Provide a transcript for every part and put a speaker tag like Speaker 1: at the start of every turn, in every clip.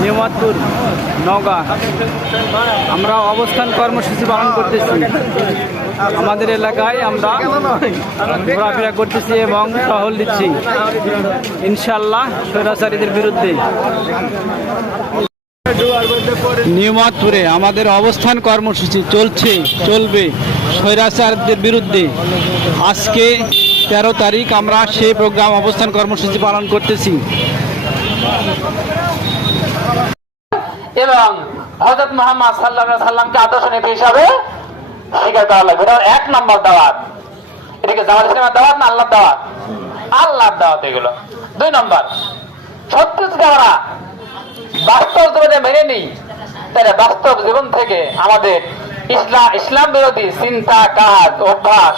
Speaker 1: নিয়ামতপুর নওগাঁ। আমরা অবস্থান কর্মসূচি পালন করতেছি। আমাদের এলাকায় আমরা ঘোরাফেরা করতেছি এবং টহল দিচ্ছি। ইনশাল্লাহ স্বৈরাচারীদের বিরুদ্ধে। নিয়ামতপুরে আমাদের অবস্থান কর্মসূচি চলছে, চলবে স্বৈরাচারদের বিরুদ্ধে। আজকে তেরো তারিখ আমরা সেই প্রোগ্রাম অবস্থান কর্মসূচি পালন করতেছি।
Speaker 2: এবং হজরত মোহাম্মদ সাল্লাহ সাল্লামকে আদর্শ নীতি হিসাবে স্বীকার করা লাগবে। এটা এক নম্বর দাওয়াত। এটাকে জামাত ইসলামের দাওয়াত না আল্লাহর দাওয়াত? আল্লাহর দাওয়াত এগুলো। দুই নম্বর আমরা বাস্তব জীবনে মেনে নিই। তাহলে বাস্তব জীবন থেকে আমাদের ইসলাম ইসলাম বিরোধী চিন্তা, কাজ, অভ্যাস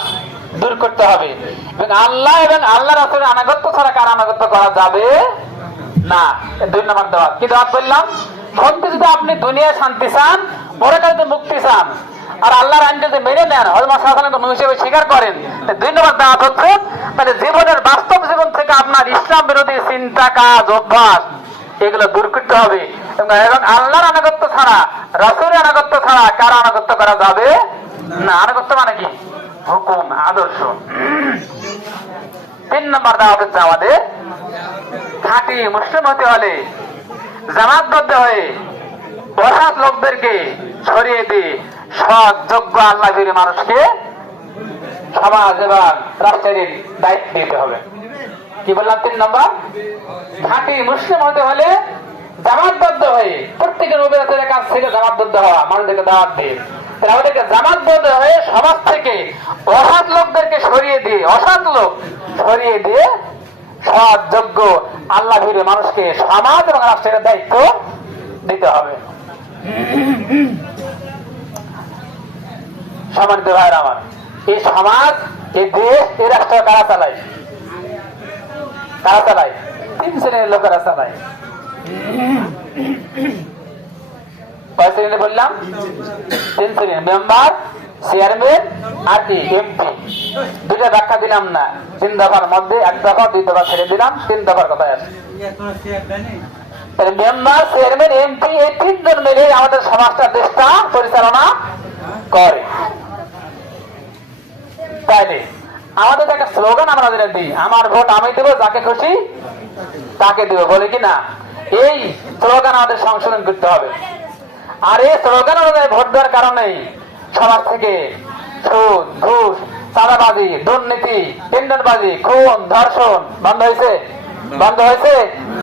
Speaker 2: দূর করতে হবে। এবং আল্লাহ এবং আল্লাহ রাসুলের আনাগত্য ছাড়া কার আনাগত্য করা যাবে না, দুই নম্বর দাওয়াত কি দাওয়াত বললাম? সত্যি যদি আপনি দুনিয়ায় শান্তি চান, পরকালে মুক্তি চান। আর আল্লাহর আইনকে যদি মেনে নেন সাল্লামকে নবী হিসেবে স্বীকার করেন দুই নম্বর দাওয়াত হচ্ছে, তাহলে জীবনের বাস্তব জীবন থেকে আপনার ইসলাম বিরোধী চিন্তা, কাজ, অভ্যাস, এগুলো দূর করতে হবে। এবং আল্লাহর আনাগত্য ছাড়া, রসুলের আনাগত্য ছাড়া কার আনাগত্য করা যাবে না। আনাগত্য মানে কি? হুকুম, আদর্শ। তিন নম্বর দাওয়াত হচ্ছে আমাদের খাঁটি মুসলিম হতে হলে জামাতবদ্ধ হয়ে অসৎ লোকদেরকে ছড়িয়ে দিয়ে সৎ, যোগ্য আল্লাহ মানুষকে সমাজ এবং রাষ্ট্রের দায়িত্ব দিতে হবে। কি বললাম তিন নম্বর? খাঁটি মুসলিম হতে হলে জামাতবদ্ধ হয়ে প্রত্যেকের অভিরাতের কাছ থেকে জামাতবদ্ধ হওয়া, মানুষদেরকে দাওয়াত দিয়ে। আমাদেরকে জামাতবদ্ধ হয়ে সমাজ থেকে অসৎ লোকদেরকে সরিয়ে দিয়ে, অসৎ লোক সরিয়ে দিয়ে সৎ আল্লাহ ভিড়ে মানুষকে সমাজ এবং রাষ্ট্রের দায়িত্ব দিতে হবে। সম্মানিত ভাইয়ের আমার, এই সমাজ, এই দেশ, এই রাষ্ট্র কারা চালায়? কারা চালায়? তিন শ্রেণির লোকেরা চালায়। কয় শ্রেণি বললাম? তিন শ্রেণির মেম্বার? Chairman MP. দুইটা ব্যাখ্যা দিলাম না। তিন দফার মধ্যে এক দফা, দুই দফা ছেড়ে দিলাম, তিন দফার কথা আছে মেম্বার, চেয়ারম্যান, এমপি, এই তিনজন মিলে আমাদের সমাজটা, দেশটা পরিচালনা করে। আমাদের একটা স্লোগান আমরা যেটা দিই, আমার ভোট আমি দেবো, যাকে খুশি তাকে দেবো। বলে কি না? এই স্লোগান আমাদের সংশোধন করতে হবে। আর এই স্লোগান অনুযায়ী ভোট দেওয়ার কারণে সমাজ থেকে। সুদ ঘুষ চাঁদাবাজি দুর্নীতি টেন্ডারবাজি খুন ধর্ষণ বন্ধ হয়েছে? বন্ধ হয়েছে?